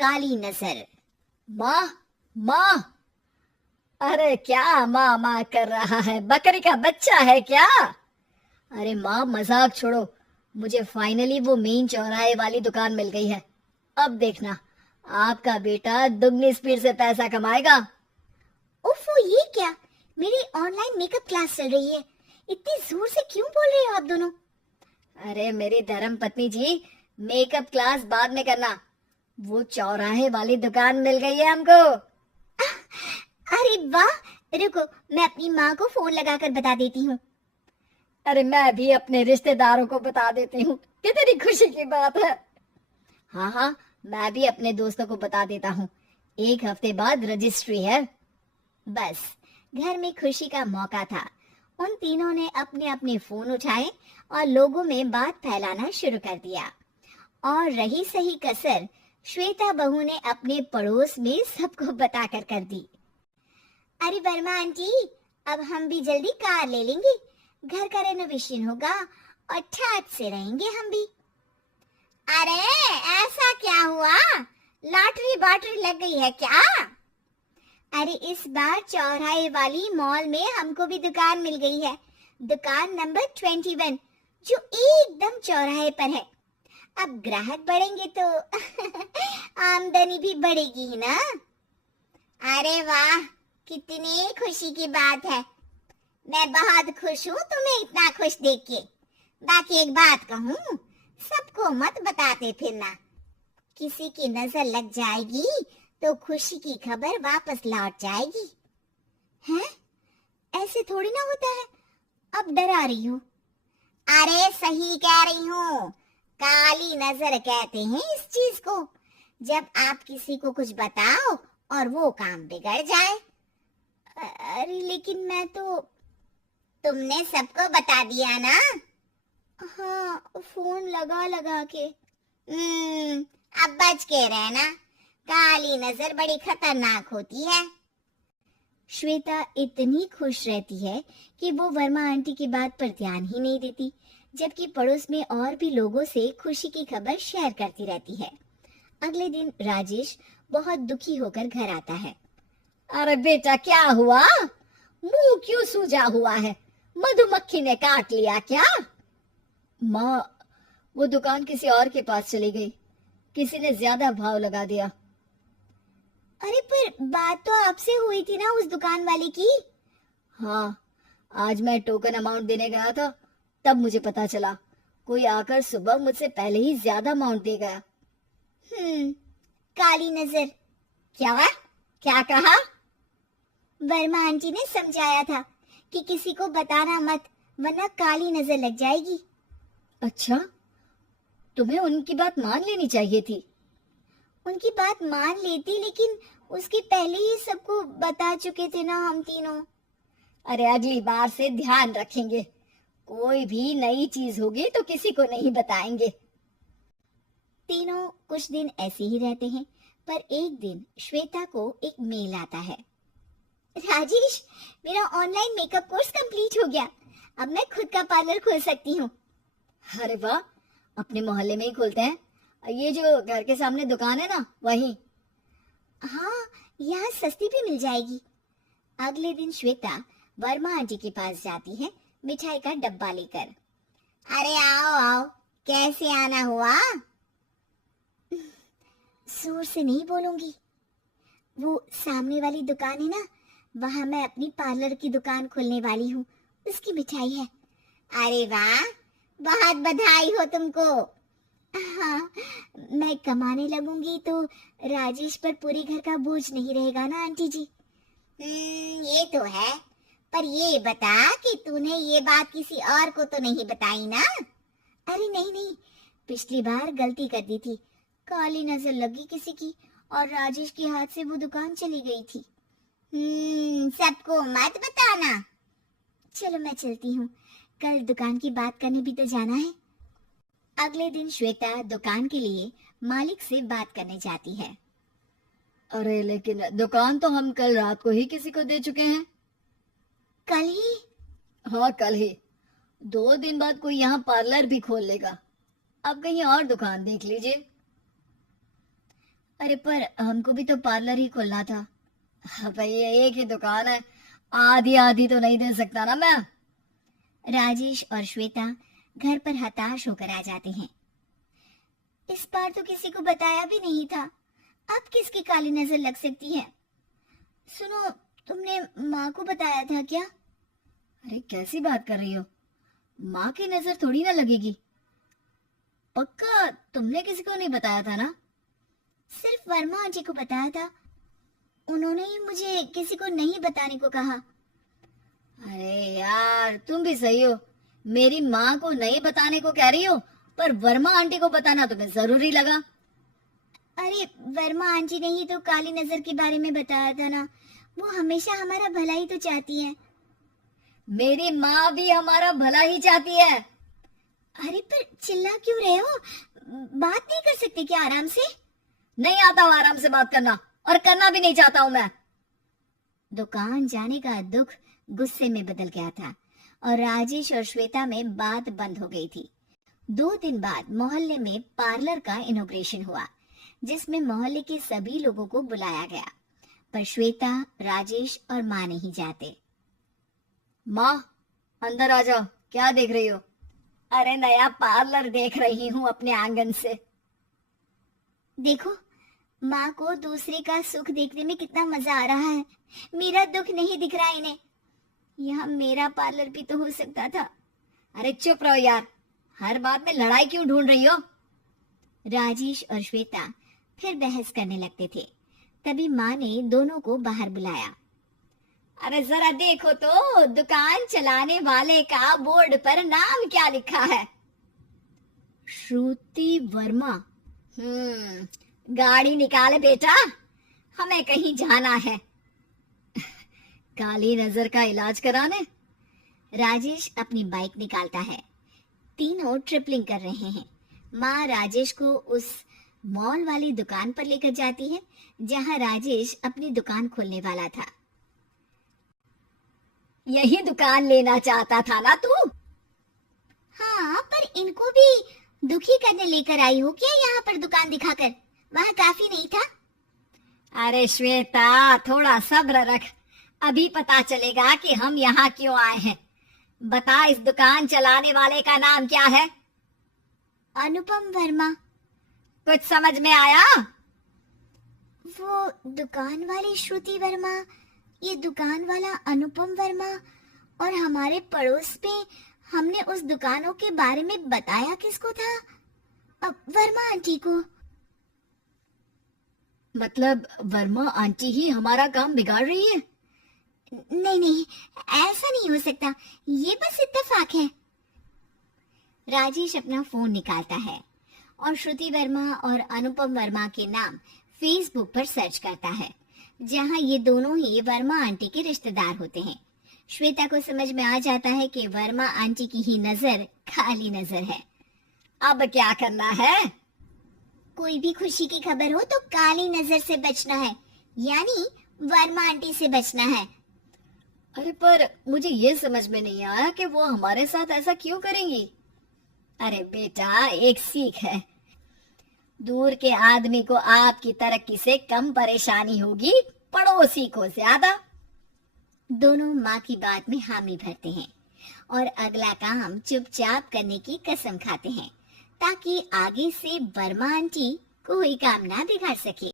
काली नजर। माँ, माँ। अरे क्या माँ माँ कर रहा है? बकरी का बच्चा है क्या? अरे माँ, मजाक छोड़ो। मुझे फाइनली वो मेन चौराहे वाली दुकान मिल गई है। अब देखना, आपका बेटा दुगनी स्पीड से पैसा कमाएगा। उफ़ो, ये क्या? मेरी ऑनलाइन मेकअप क्लास चल रही है। इतनी जोर से क्यों बोल रहे हो आप दोनों? अरे मेरी धर्म पत्नी जी, मेकअप क्लास बाद में करना। वो चौराहे वाली दुकान मिल गई है हमको। अरे वाह! रुको, मैं अपनी माँ को फोन लगाकर बता देती हूँ। अरे मैं भी अपने रिश्तेदारों को बता देती हूँ। कितनी खुशी की बात है। हाँ हाँ, मैं भी अपने दोस्तों को बता देता हूँ। 1 हफ्ते बाद रजिस्ट्री है। बस, घर में खुशी का मौका था। उन तीनों ने अपने अपने फोन उठाए और लोगों में बात फैलाना शुरू कर दिया। और रही सही कसर, श्वेता बहू ने अपने पड़ोस में सबको बताकर कर दी। अरे वर्मा आंटी, अब हम भी जल्दी कार ले लेंगे। घर का रेनोवेशन होगा और ठाट से रहेंगे हम भी। अरे ऐसा क्या हुआ? लॉटरी बाटरी लग गई है क्या? अरे इस बार चौराहे वाली मॉल में हमको भी दुकान मिल गई है। दुकान नंबर 21, जो एकदम चौराहे पर है। अब ग्राहक बढ़ेंगे तो आमदनी भी बढ़ेगी ही ना। अरे वाह, कितनी खुशी की बात है। मैं बहुत खुश हूँ तुम्हें इतना खुश देख के। बाकी एक बात कहूँ, सबको मत बताते फिरना। किसी की नजर लग जाएगी तो खुशी की खबर वापस लौट जाएगी। हैं? ऐसे थोड़ी ना होता है। अब डरा रही हूँ। अरे सही कह रही हूँ, काली नजर कहते हैं इस चीज को। जब आप किसी को कुछ बताओ और वो काम बिगड़ जाए। अरे लेकिन मैं तो। तुमने सबको बता दिया ना? हाँ, फोन लगा लगा के। अब बच के रहना, काली नजर बड़ी खतरनाक होती है। श्वेता इतनी खुश रहती है कि वो वर्मा आंटी की बात पर ध्यान ही नहीं देती, जबकि पड़ोस में और भी लोगों से खुशी की खबर शेयर करती रहती है। अगले दिन राजेश बहुत दुखी होकर घर आता है। अरे बेटा, क्या हुआ? मुंह क्यों सूजा हुआ है? मधुमक्खी ने काट लिया क्या? माँ, वो दुकान किसी और के पास चली गई। किसी ने ज्यादा भाव लगा दिया। अरे पर बात तो आपसे हुई थी ना उस दुकान वाले की। हाँ, आज मैं टोकन अमाउंट देने गया था, तब मुझे पता चला। कोई आकर सुबह मुझसे पहले ही ज्यादा अमाउंट दे गया। काली नजर। क्या कहा? वर्मा आंटी ने समझाया था कि किसी को बताना मत, वरना काली नजर लग जाएगी। अच्छा, तुम्हें उनकी बात मान लेनी चाहिए थी। उनकी बात मान लेती, लेकिन उसके पहले ही सबको बता चुके थे ना हम तीनों। अरे अगली बार से ध्यान रखेंगे। कोई भी नई चीज होगी तो किसी को नहीं बताएंगे। तीनों कुछ दिन ऐसे ही रहते हैं, पर एक दिन श्वेता को एक मेल आता है। राजेश, मेरा ऑनलाइन मेकअप कोर्स कंप्लीट हो गया। अब मैं खुद का पार्लर खोल सकती हूँ। अरे वाह, अपने मोहल्ले में ही खोलते हैं। ये जो घर के सामने दुकान है ना, वहीं। हाँ, यहाँ सस्ती भी मिल जाएगी। अगले दिन श्वेता वर्मा आंटी के पास जाती है मिठाई का डब्बा लेकर। अरे आओ आओ, कैसे आना हुआ? जोर से नहीं बोलूंगी। वो सामने वाली दुकान है ना, वहां मैं अपनी पार्लर की दुकान खोलने वाली हूँ, उसकी मिठाई है। अरे वाह, बहुत बधाई हो तुमको। हाँ, मैं कमाने लगूंगी तो राजेश पर पूरे घर का बोझ नहीं रहेगा ना आंटी जी। ये तो है, पर ये बता कि तूने ये बात किसी और को तो नहीं बताई ना? अरे नहीं नहीं, पिछली बार गलती कर दी थी। काली नजर लगी किसी की और राजेश के हाथ से वो दुकान चली गई थी। सबको मत बताना। चलो मैं चलती हूँ, कल दुकान की बात करने भी तो जाना है। अगले दिन श्वेता दुकान के लिए मालिक से बात करने जाती है। अरे लेकिन दुकान तो हम कल रात को ही किसी को दे चुके हैं। कल ही? हाँ, कल ही। 2 दिन बाद कोई यहाँ पार्लर भी खोल लेगा। अब कहीं और दुकान देख लीजिए। अरे पर हमको भी तो पार्लर ही खोलना था। हाँ भाई, एक ही दुकान है, आधी आधी तो नहीं दे सकता ना मैं। राजेश और श्वेता घर पर हताश होकर आ जाते हैं। इस बार तो किसी को बताया भी नहीं था, अब किसकी काली नजर लग सकती है। सुनो, तुमने माँ को बताया था क्या? अरे कैसी बात कर रही हो, माँ की नजर थोड़ी ना लगेगी। पक्का तुमने किसी को नहीं बताया था ना? सिर्फ वर्मा आंटी को बताया था, उन्होंने ही मुझे किसी को नहीं बताने को कहा। अरे यार तुम भी सही हो, मेरी माँ को नहीं बताने को कह रही हो, पर वर्मा आंटी को बताना तुम्हें जरूरी लगा। अरे वर्मा आंटी ने ही तो काली नजर के बारे में बताया था ना, वो हमेशा हमारा भला ही तो चाहती है। मेरी माँ भी हमारा भला ही चाहती है। अरे पर चिल्ला क्यों रहे हो, बात नहीं कर सकते क्या आराम से? नहीं आता हूँ आराम से बात करना, और करना भी नहीं चाहता हूँ मैं। दुकान जाने का दुख गुस्से में बदल गया था और राजेश और श्वेता में बात बंद हो गई थी। 2 दिन बाद मोहल्ले में पार्लर का इनॉग्रेशन हुआ, जिसमें मोहल्ले के सभी लोगों को बुलाया गया, पर श्वेता, राजेश और माँ नहीं जाते। माँ अंदर आ जाओ, क्या देख रही हो? अरे नया पार्लर देख रही हूँ अपने आंगन से। देखो, माँ को दूसरे का सुख देखने में कितना मजा आ रहा है, मेरा दुख नहीं दिख रहा इन्हें। यहाँ मेरा पार्लर भी तो हो सकता था। अरे चुप रहो यार, हर बात में लड़ाई क्यों ढूंढ रही हो? राजेश और श्वेता फिर बहस करने लगते थे। तभी माँ ने दोनों को बाहर बुलाया। अरे जरा देखो तो, दुकान चलाने वाले का बोर्ड पर नाम क्या लिखा है? श्रुति वर्मा। गाड़ी निकाले बेटा, हमें कहीं जाना है। काली नजर का इलाज कराने। राजेश अपनी बाइक निकालता है। तीनों ट्रिपलिंग कर रहे हैं। माँ राजेश को उस मॉल वाली दुकान पर लेकर जाती है जहाँ राजेश अपनी दुकान खोलने वाला था। यही दुकान लेना चाहता था ना तू? हाँ, पर इनको भी दुखी करने लेकर आई हो क्या यहाँ पर दुकान दिखाकर? वहाँ काफी नहीं था? अरे श्वेता, थोड़ा सब्र रख, अभी पता चलेगा कि हम यहाँ क्यों आए हैं। बता, इस दुकान चलाने वाले का नाम क्या है? अनुपम वर्मा। कुछ समझ में आया? वो दुकान वाली श्रुति वर्मा, ये दुकान वाला अनुपम वर्मा, और हमारे पड़ोस में हमने उस दुकानों के बारे में बताया किसको था? अब वर्मा आंटी को। मतलब वर्मा आंटी ही हमारा काम बिगाड़ रही है? नहीं नहीं, ऐसा नहीं हो सकता, ये बस इत्तेफाक है। राजेश अपना फोन निकालता है और श्रुति वर्मा और अनुपम वर्मा के नाम फेसबुक पर सर्च करता है, जहां ये दोनों ही वर्मा आंटी के रिश्तेदार होते हैं। श्वेता को समझ में आ जाता है कि वर्मा आंटी की ही नजर काली नजर है। अब क्या करना है? कोई भी खुशी की खबर हो तो काली नजर से बचना है, यानी वर्मा आंटी से बचना है। अरे पर मुझे ये समझ में नहीं आया कि वो हमारे साथ ऐसा क्यों करेंगी? अरे बेटा, एक सीख है, दूर के आदमी को आपकी तरक्की से कम परेशानी होगी, पड़ोसी को ज्यादा। दोनों माँ की बात में हामी भरते हैं और अगला काम चुपचाप करने की कसम खाते हैं, ताकि आगे से वर्मा आंटी कोई काम ना बिगाड़ सके।